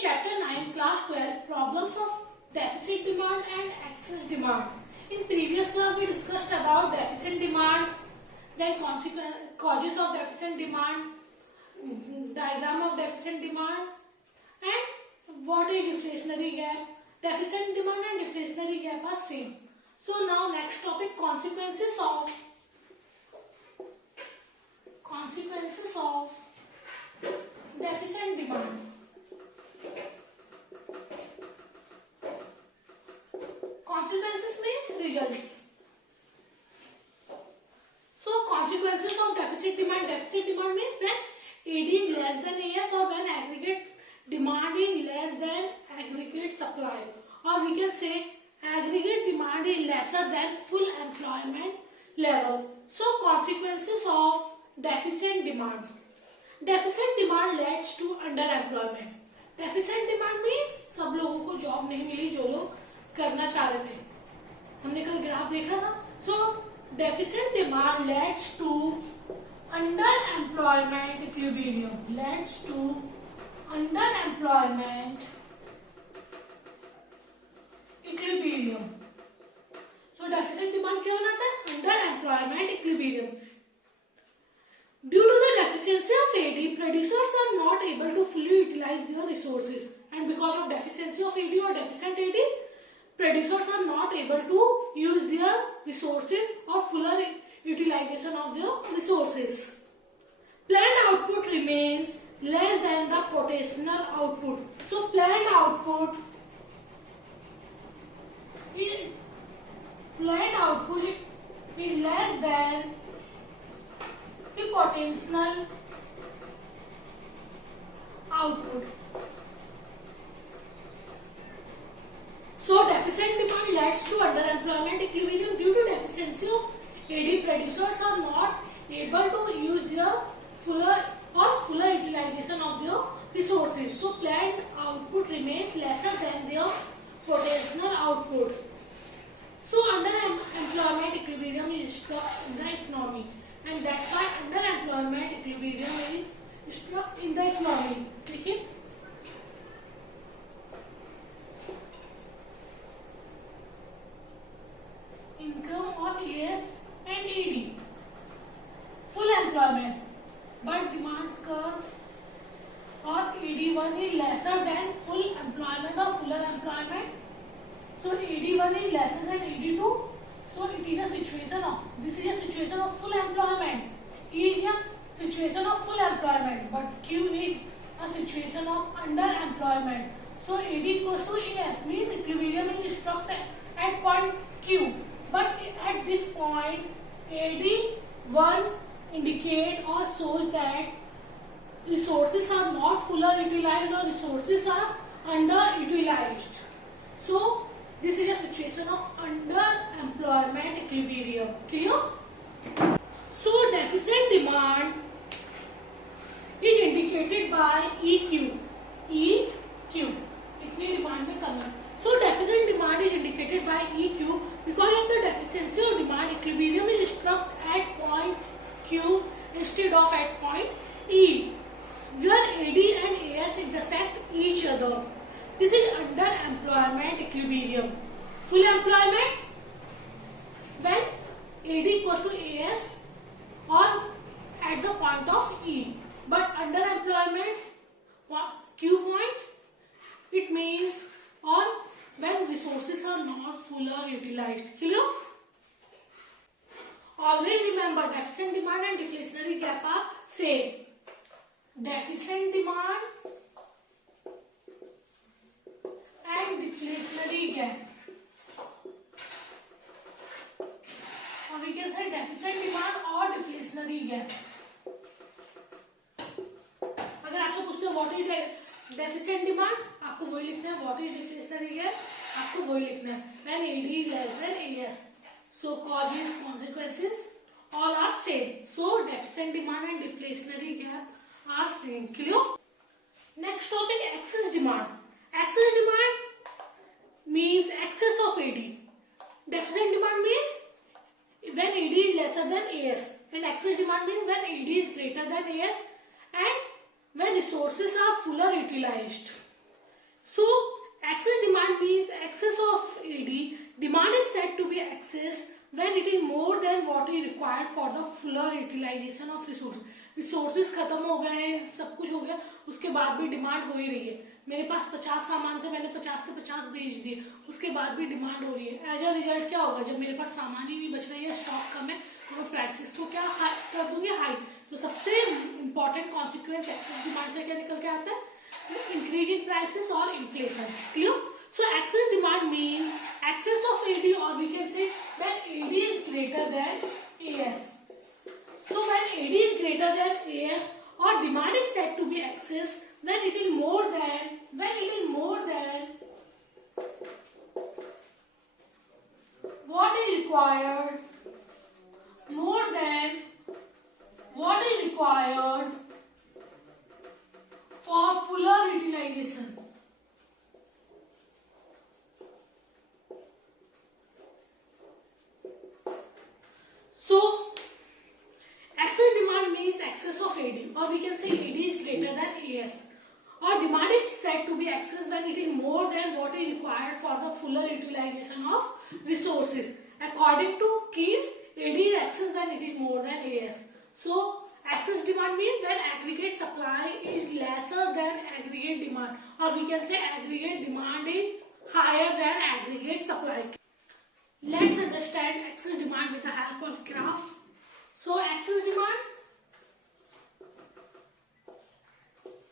chapter 9, class 12, problems of deficit demand and excess demand. In previous class we discussed about deficit demand, then causes of deficit demand, diagram of deficit demand, and what is deflationary gap. Deficit demand and deflationary gap are same. So now next topic, consequences of deficit demand. Consequences means results. So consequences of deficit demand. Deficit demand means when AD is less than AS or when aggregate demand is less than aggregate supply, or we can say aggregate demand is lesser than full employment level. So consequences of deficit demand. Deficit demand leads to underemployment. Deficit demand means सब लोगों को job नहीं मिली जो लोग करना चाह रहे थे. हमने कल ग्राफ देखा था. So deficit demand leads to underemployment equilibrium. Leads to underemployment equilibrium. So deficit demand क्या बनाता है? Underemployment equilibrium. Due to the deficiency of AD, producers are not able to fully utilize their resources, and because of deficiency of AD or deficient AD, producers are not able to use their resources or fuller utilization of their resources. Planned output remains less than the potential output. So planned output is less than the potential output. So deficit demand leads to underemployment equilibrium. Due to deficiency of AD, producers are not able to use their fuller utilization of their resources. So planned output remains lesser than their potential output. So underemployment equilibrium is struck in the economy, and that's why underemployment equilibrium is struck in the economy. Okay? Income on AS and AD. Full employment, but demand curve or AD1 is lesser than full employment or fuller employment. So AD1 is lesser than AD2. So it is a situation of, this is a situation of full employment. E is a situation of full employment, but Q is a situation of underemployment. So AD equals to AS means equilibrium is struck at point Q. But at this point, AD1 indicate or shows that resources are not fuller utilized or resources are underutilized. So this is a situation of underemployment equilibrium. Clear? So deficit demand is indicated by EQ. EQ. इतनी demand में करना. So deficit demand is indicated by EQ because of the deficiency of demand. Equilibrium is struck at point Q instead of at point E, where AD and AS intersect each other. This is underemployment equilibrium. Full employment when AD equals to AS or at the point of E, but underemployment Q point, it means or when resources are not fuller utilized. Clear? Always remember, deficit demand and deflationary gap are same. Deficit demand and deflationary gap, or we can say deficit demand or deflationary gap. अगर आपसे पूछते हैं what is deficit demand, आपको वही लिखना है. What is deflationary gap, आपको वही लिखना है. When AD is less than AS, so causes, consequences all are same. So deficit demand and deflationary gap are same. Clear? Next topic, excess demand. Excess demand means excess of AD. Deficit demand means when AD is lesser than AS, and excess demand means when AD is greater than AS and when resources are fuller utilized. So excess demand means excess of AD. Demand is said to be excess when it is more than what is required for the fuller utilization of resources. Resources खत्म हो गए, सब कुछ हो गया, उसके बाद भी डिमांड हो ही रही है. मेरे पास 50 सामान थे, मैंने 50 के 50 बेच दिए, उसके बाद भी डिमांड हो रही है. एज अ रिजल्ट क्या होगा, जब मेरे पास सामान ही नहीं बच रहा है, स्टॉक कम है, तो मैं प्राइसेस को क्या कर दूंगी, हाई. तो सबसे इंपॉर्टेंट कॉन्सिक्वेंस एक्सेस डिमांड का क्या निकल के आता है, इंक्रीज इन प्राइसेस और inflation. Clear. So excess demand means excess of AD, or we can say when AD is greater than AS. So when AD is greater than AS, or demand is said to be excess when it is more than what is required, more than what is required for fuller utilization. So excess demand means excess of AD, or we can say AD is greater than AS, or demand is said to be excess when it is more than what is required for the fuller utilization of resources. According to Keynes, AD is excess when it is more than AS. So excess demand means when aggregate supply is lesser than aggregate demand, or we can say aggregate demand is higher than aggregate supply. Let's understand excess demand with the help of graph. So excess demand,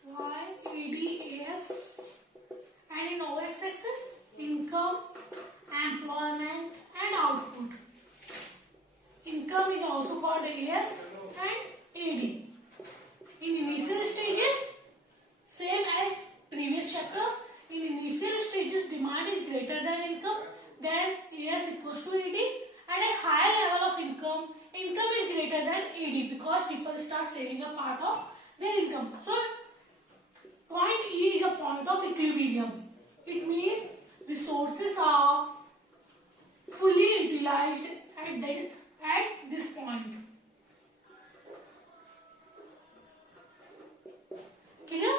Y, AD, AS, and in x-axis income, employment and output. Income is also called AS and AD. In initial stages, same as previous chapters, in initial stages demand is greater than income, then AS equals to AD, and at higher level of income is greater than AD because people start saving a part of their income. So point E is a point of equilibrium. It means resources are fully utilized at this point. Clear?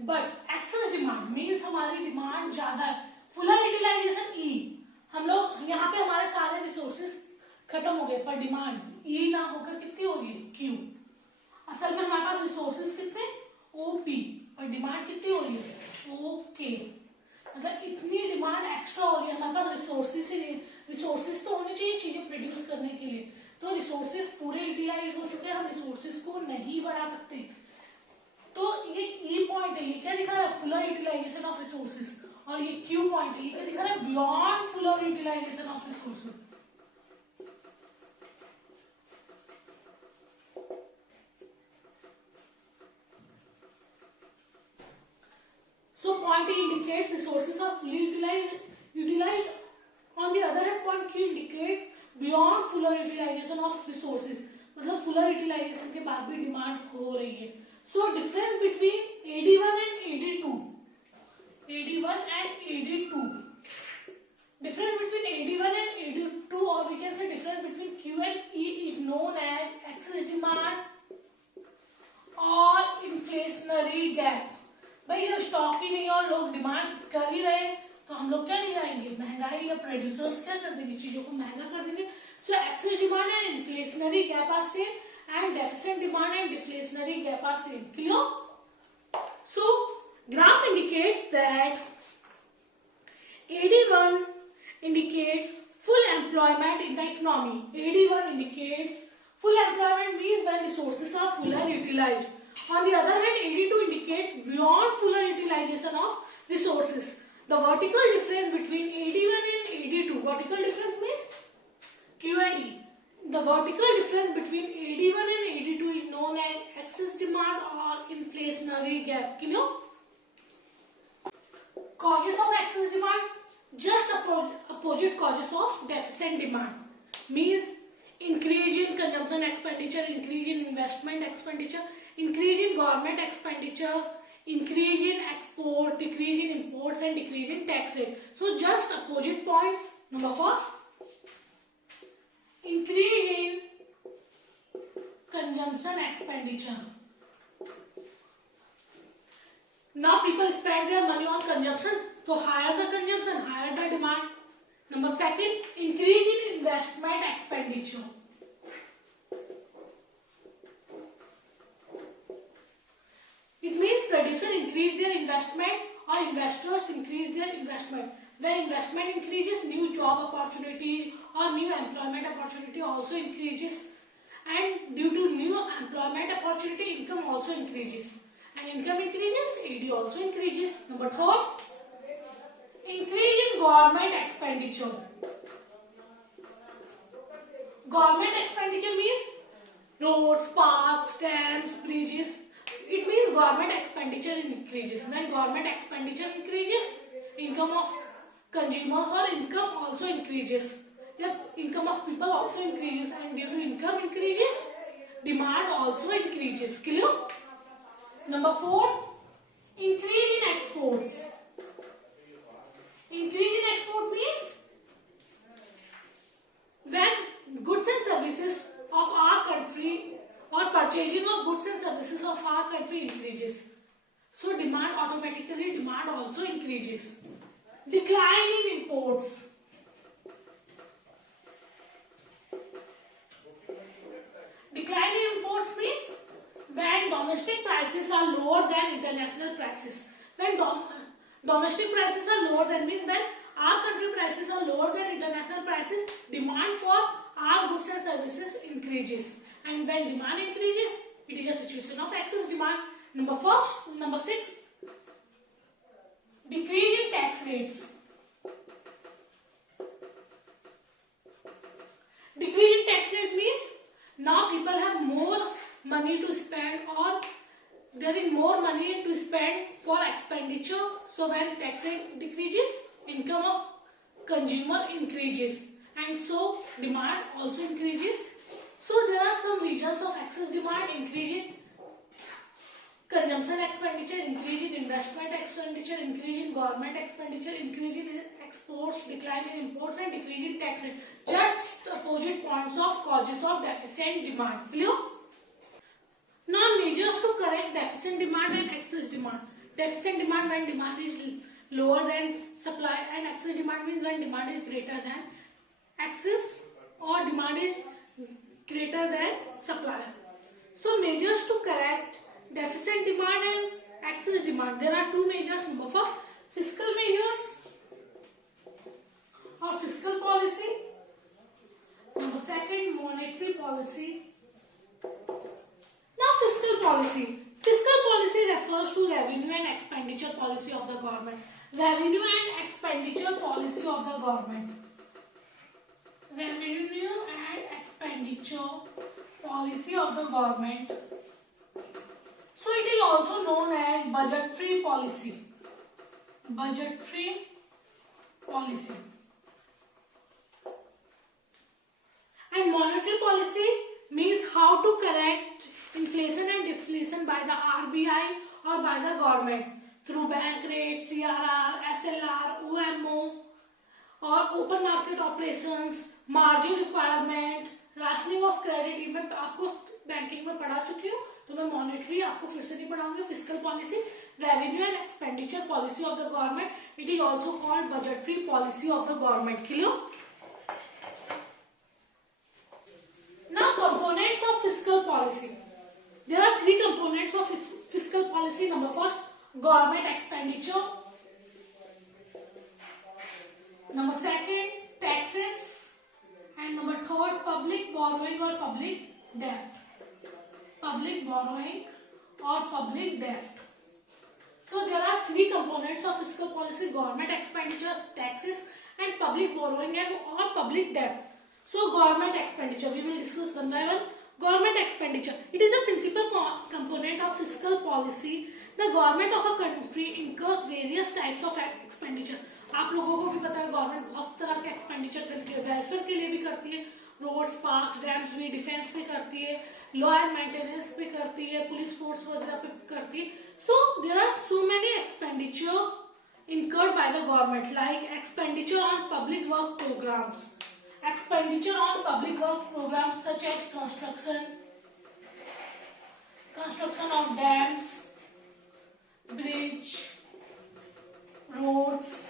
But excess demand means हमारी demand ज्यादा है. Fuller utilisation E, हम लोग यहाँ पे हमारे सारे resources खत्म हो गए, पर डिमांड E ना होकर कितनी हो रही है, Q. असल में हमारे पास रिसोर्सेस कितने, OP, और डिमांड कितनी हो रही है, OK. मतलब इतनी डिमांड एक्स्ट्रा हो रही है हमारे पास रिसोर्सेस ही नहीं. रिसोर्सेस तो होने चाहिए चीजें प्रोड्यूस करने के लिए, तो रिसोर्सेस पूरे यूटिलाइज हो चुके हैं, हम रिसोर्सेस को नहीं बढ़ा सकते. तो ये E पॉइंट है, ये क्या दिखा रहा है, फुलर यूटिलाइजेशन ऑफ रिसोर्सेस, और ये Q पॉइंट है, ये क्या दिखा रहा है, beyond fuller utilisation of resources. So point E indicates resources are fully utilized. On the other hand, point Q indicates beyond fuller utilization of resources. मतलब fuller utilization के बाद भी डिमांड हो रही है. So difference between AD1 and AD2. AD1 and AD2. Difference between AD1 and AD2, or we can say difference between Q and E is known as excess demand or inflationary gap. भाई जब stock ही नहीं है और लोग demand कर ही रहे हैं, तो हम लोग क्या ले आएंगे, महंगाई, या प्रोड्यूसर्स क्या कर देंगे, चीजों को महंगा कर देंगे. So excess demand and inflationary gap are same, and deficit demand and deflationary gap are same. Clear? So graph indicates that AD1 indicates full employment in the economy. AD1 indicates full employment means when resources are fuller utilized. On the other hand, AD2 indicates beyond fuller utilization of resources. The vertical difference between AD1 and AD2, vertical difference means Q and E. The vertical difference between AD1 and AD2 is known as excess demand or inflationary gap. Clear? Causes of excess demand, just opposite causes of deficit demand. Means increase in consumption expenditure, increase in investment expenditure, increase in government expenditure, increase in export, decrease in imports, and decrease in tax rate. So just opposite points. Number 4. Increase in consumption expenditure. Now people spend their money on consumption. So higher the consumption, higher the demand. Number second, increase in investment expenditure. It means producer increase their investment or investors increase their investment. When investment increases, new job opportunities or new employment opportunity also increases, and due to new employment opportunity, income also increases, and income increases, AD also increases. Number third, increase in government expenditure. Government expenditure means roads, parks, dams, bridges. It means government expenditure increases. When government expenditure increases, income of consumer or income also increases. Yep, income of people also increases, and due to income increases, demand also increases. Clear? Number 4, increase in exports. Increase in export means when goods and services of our country or purchasing of goods and services of our country increases, so demand also increases. Decline in imports. Decline in imports means when domestic prices are lower than international prices. When domestic prices are lower than means when our country prices are lower than international prices, demand for our goods and services increases. And when demand increases, it is a situation of excess demand. Number 6, decrease in tax rates. Decrease in tax rate means now people have more money to spend, or there is more money to spend for expenditure. So when tax rate decreases, income of consumer increases, and so demand also increases. So there are some reasons of excess demand: increase in consumption expenditure, increase in investment expenditure, increase in government expenditure, increase in exports, decline in imports, and decrease in tax rate. Just opposite points of causes of deficient demand. Clear? Now measures to correct deficient demand and excess demand. Deficient demand when demand is lower than supply, and excess demand means when demand is greater than excess or demand is greater than supply. So measures to correct deficient demand and excess demand. There are 2 measures. Number 4, fiscal measures or fiscal policy. Number 2, monetary policy. Now fiscal policy. Fiscal policy refers to revenue and expenditure policy of the government. Revenue and expenditure policy of the government. Revenue and expenditure policy of the government. So it is also known as budgetary policy. Budgetary policy. And monetary policy means how to correct inflation and deflation by the RBI or by the government through bank rate, CRR, SLR, OMO, or open market operations, margin requirement, rationing of credit. ये मैं आपको banking में पढ़ा चुकी हूँ, तो मैं monetary आपको फिर से नहीं पढ़ाऊंगी. Fiscal policy, revenue and expenditure policy of the government. It is also called budgetary policy of the government. Clear? Now components of fiscal policy. There are 3 components of fiscal policy. Number 1, government expenditure. Number 2, taxes. And number 3, public borrowing or public debt. Public borrowing or public debt. So there are 3 components of fiscal policy: government expenditures, taxes, and public borrowing and or public debt. So government expenditure, we will discuss one by one. Government expenditure, it is the principal component of fiscal policy. The government of a country incurs various types of expenditure. आप लोगों को भी पता है government बहुत तरह के expenditure करती है. वेलफेयर के लिए भी करती है, रोड्स, पार्क्स, डैम्स भी, डिफेंस पे करती है, लॉ एंड मेंटेनेंस पे करती है, पुलिस फोर्स वगैरह पे करती है. So there are so many expenditure incurred by the government, like expenditure on public work programs. Expenditure on public work programs such as construction of dams, bridge, roads,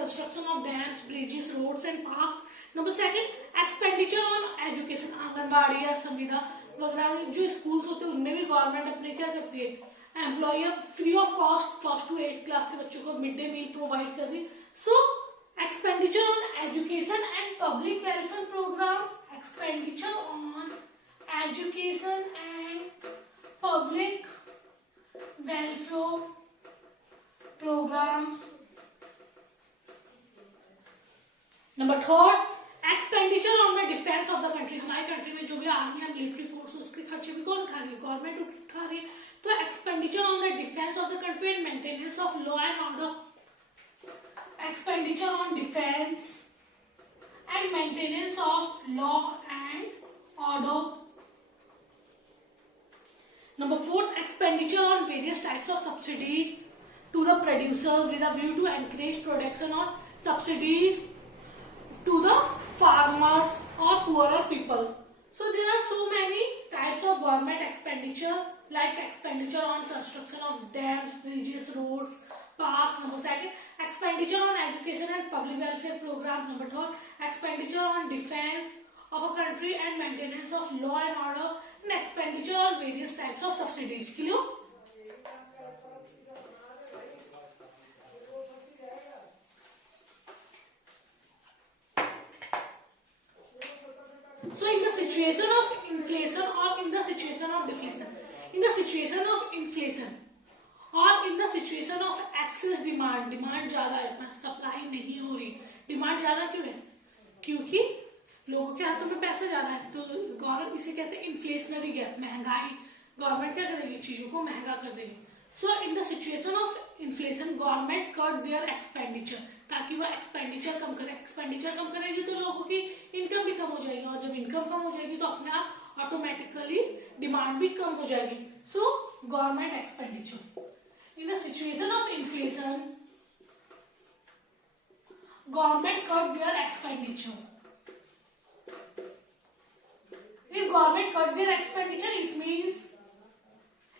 construction of dams, bridges, roads and parks. Number second, expenditure on education. Anganwadi या संविदा वगैरह जो schools होते हैं उनमें भी government अपने क्या करती है, employ free of cost first to 8th class के बच्चों को मिड डे मील प्रोवाइड कर रही. So expenditure on education and public welfare program. Expenditure on education and public welfare programs. Number third, expenditure on the defense of the country. हमारे country में जो भी army या मिलिट्री फोर्स उसके खर्चे भी कौन उठा रही है, गवर्नमेंट उठा रही है. तो expenditure on the defense of the country and maintenance of law and order. Expenditure on defense and maintenance of law and order. Number 4, expenditure on various types of subsidies to the producers with a view to encourage production or subsidies to the farmers or poorer people. So there are so many types of government expenditure, like expenditure on construction of dams, bridges, roads, parks. Number 2, expenditure on education and public welfare programs. Number 3, expenditure on defense of a country and maintenance of law and order, and expenditure on various types of subsidies. Clear? So in the situation of inflation or in the situation of deflation, in the situation of inflation और इन the situation of excess demand, demand ज्यादा है पर supply नहीं हो रही. Demand ज्यादा क्यों है? क्योंकि लोगों के हाथों में पैसा ज्यादा है. तो गवर्नमेंट इसे कहते हैं इन्फ्लेशनरी गैप, महंगाई. गवर्नमेंट क्या करेगी, चीजों को महंगा कर देगी. So in the situation of inflation government cut their expenditure, ताकि वो एक्सपेंडिचर कम करे. एक्सपेंडिचर कम करेगी तो लोगों की इनकम भी कम हो जाएगी, और जब इनकम कम हो जाएगी तो अपने आप ऑटोमेटिकली डिमांड भी कम हो जाएगी. So government expenditure. In the situation of inflation, government cut their expenditure. If government cut their expenditure, it means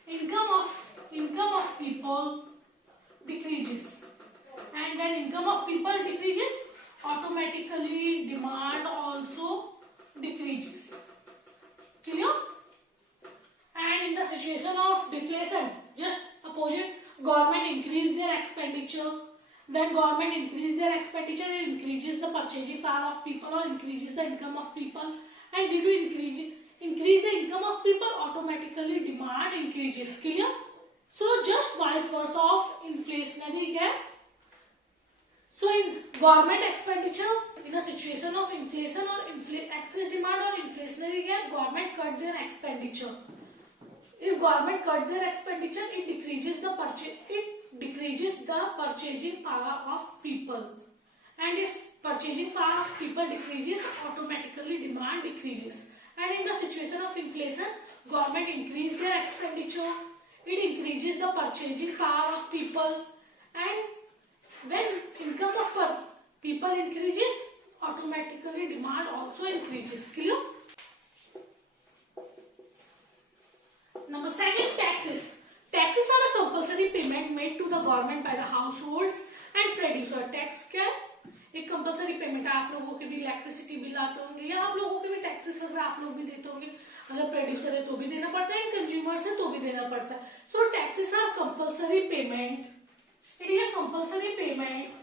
income of people decreases, and when income of people decreases, automatically demand also decreases. Clear? And in the situation of deflation, just opposite. Government increase their expenditure. When government increase their expenditure, it increases the purchasing power of people or increases the income of people. And due to increase the income of people, automatically demand increases. Clear? So just vice versa of inflationary gap. So in government expenditure, in a situation of inflation or excess demand or inflationary gap, government cut their expenditure. If government cut their expenditure, it decreases the purchasing power of people, and if purchasing power of people decreases, automatically demand decreases. And in the situation of inflation, government increase their expenditure, it increases the purchasing power of people, and when income of people increases, automatically demand also increases. Clear? Number 2, taxes. Taxes are a compulsory payment made to the government by the households and producer. Tax क्या है? एक compulsory payment है. आप लोगों के भी electricity bill आते होंगे, या आप लोगों के भी टैक्सेस वगैरह आप लोग भी देते होंगे. अगर प्रोड्यूसर है तो भी देना पड़ता है, कंज्यूमर्स है तो भी देना पड़ता है. So taxes are compulsory payment. It is a compulsory payment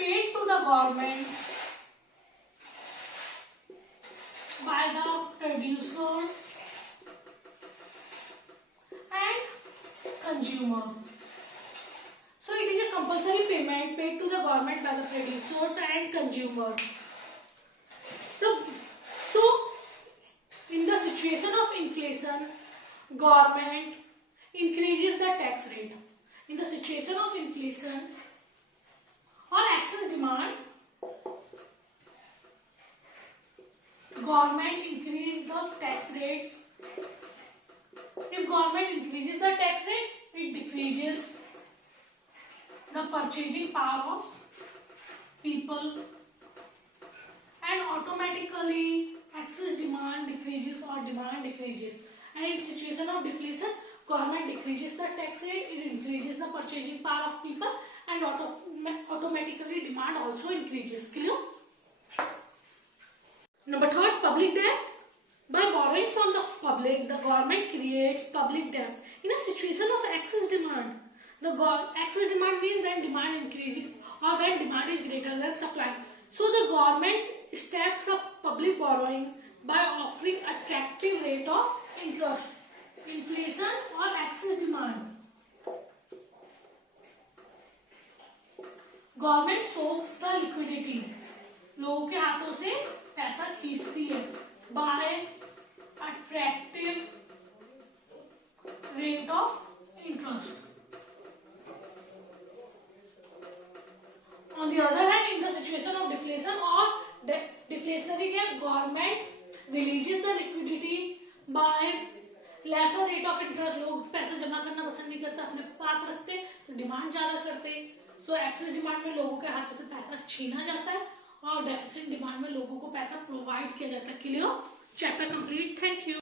paid to the government by the producers and consumers. So it is a compulsory payment paid to the government by the producers and consumers. So in the situation of inflation, government increases the tax rate. In the situation of inflation or excess demand, government increase the tax rates. If government increases the tax rate, it decreases the purchasing power of people, and automatically excess demand decreases or demand decreases. And in situation of deflation, government decreases the tax rate, it increases the purchasing power of people, and automatically demand also increases. Clear? Number third, public debt. By borrowing from the public, the government creates public debt. In a situation of excess demand, excess demand means when demand increases or when demand is greater than supply. So the government steps up public borrowing by offering attractive rate of interest. Inflation or excess demand. Government soaks the liquidity. लोगों के हाथों से पैसा खींचती है by attractive rate of interest. On the other hand, in the situation of deflation or deflationary gap, government releases the liquidity by lesser rate of interest. लोग पैसा जमा करना पसंद नहीं करते, अपने पास रखते, तो डिमांड ज्यादा करते. सो एक्सेस डिमांड में लोगों के हाथों से पैसा छीना जाता है और डेफिसिट डिमांड में लोगों को पैसा प्रोवाइड किया जाता है. Clear? Chapter complete. Thank you.